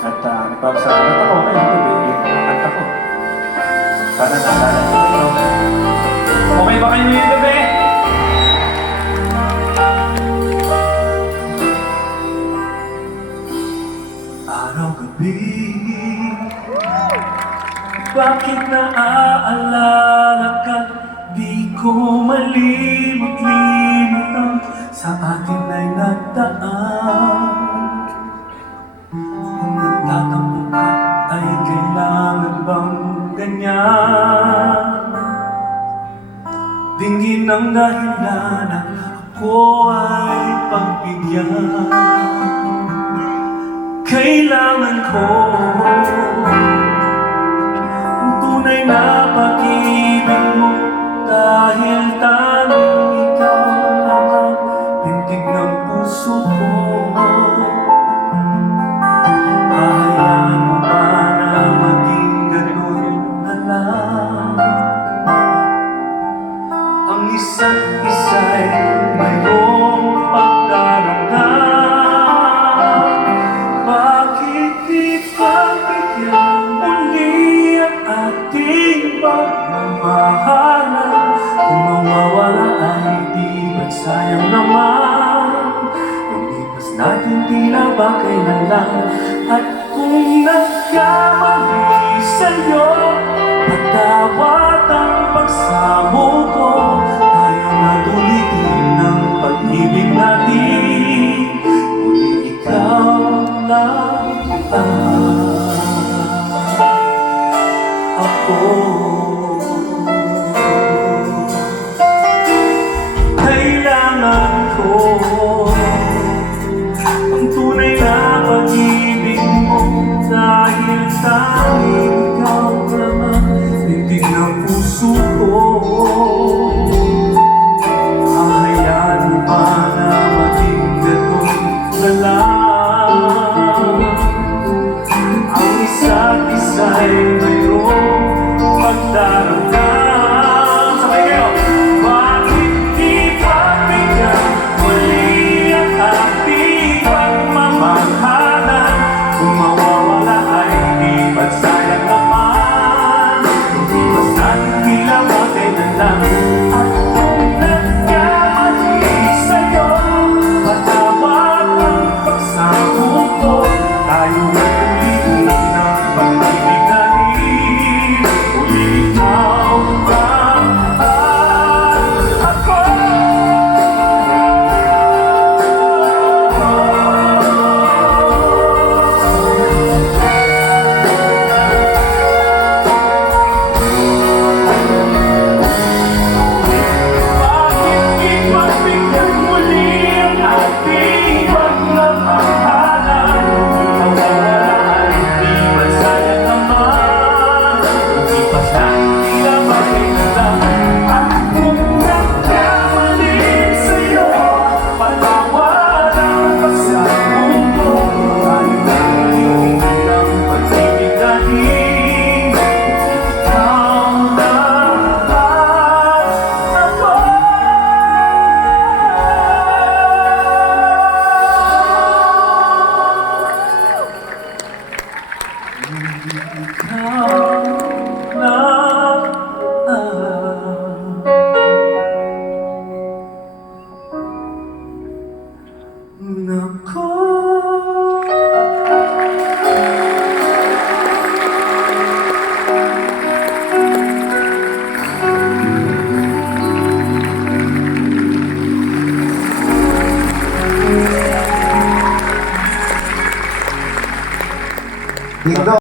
At nagpapasalamat ako ngayon gabi yung kanta ko. Sana naalala niyo ito. Okay ba kayo yung gabi? Araw-gabi, bakit naaalala ka? Di ko malimot-limot ang sa atin ay nagdaan. Kung nagtatampo ka, ay kailangan bang ganyan? Dinggin ang dahilan na ako ay pagbigyan. Kailangan ko ang tunay na pag-ibig mo, dahil tanging ikaw ang pintig ng puso ko. Hahayaan mo ba na maging ganun na lang? Ang isa't isa'y mayroong pagdaranggan. Bakit di pagbigyan muli ang ating pagmamahalan? Kung mawawala ay di ba't sayang naman? Lumipas natin tila ba kailan lang? At kung nagkamali sa'yo, patawad ang pagsamo ko. Tayo na tulitin ng pag-ibig natin. Muli ikaw lang ako. Kailangan ko ang tunay na pag-ibig mo, dahil tanging ikaw naman tindig ng puso ko. Hahayaan mo ba na maging ganun na lang? Ang isa't isa'y mayroong pagdaranggan. Sabay kayo! Bakit di pagbigyan muli ang ating pagmamahalan? Kung mawawala ay di ba't sayang naman? Lumipas natin tila ba kailan lang? At kung nagkamali sa'yo, patawad ang pagsamo ko. Tayo ay ulitin ng pag-ibig natin. Uli ikaw lang ako. Bakit di pagbigyan muli ang ating pagmamahalan? Kung mawawala ay di ba't sayang naman? Lumipas natin tila ba kailan lang? At kung nagkamali sa'yo, patawad ang pagsamo ko. Tayo ay ulitin ng pag-ibig natin. Ikaw lang ako. Ikaw lang ako. Ding dong.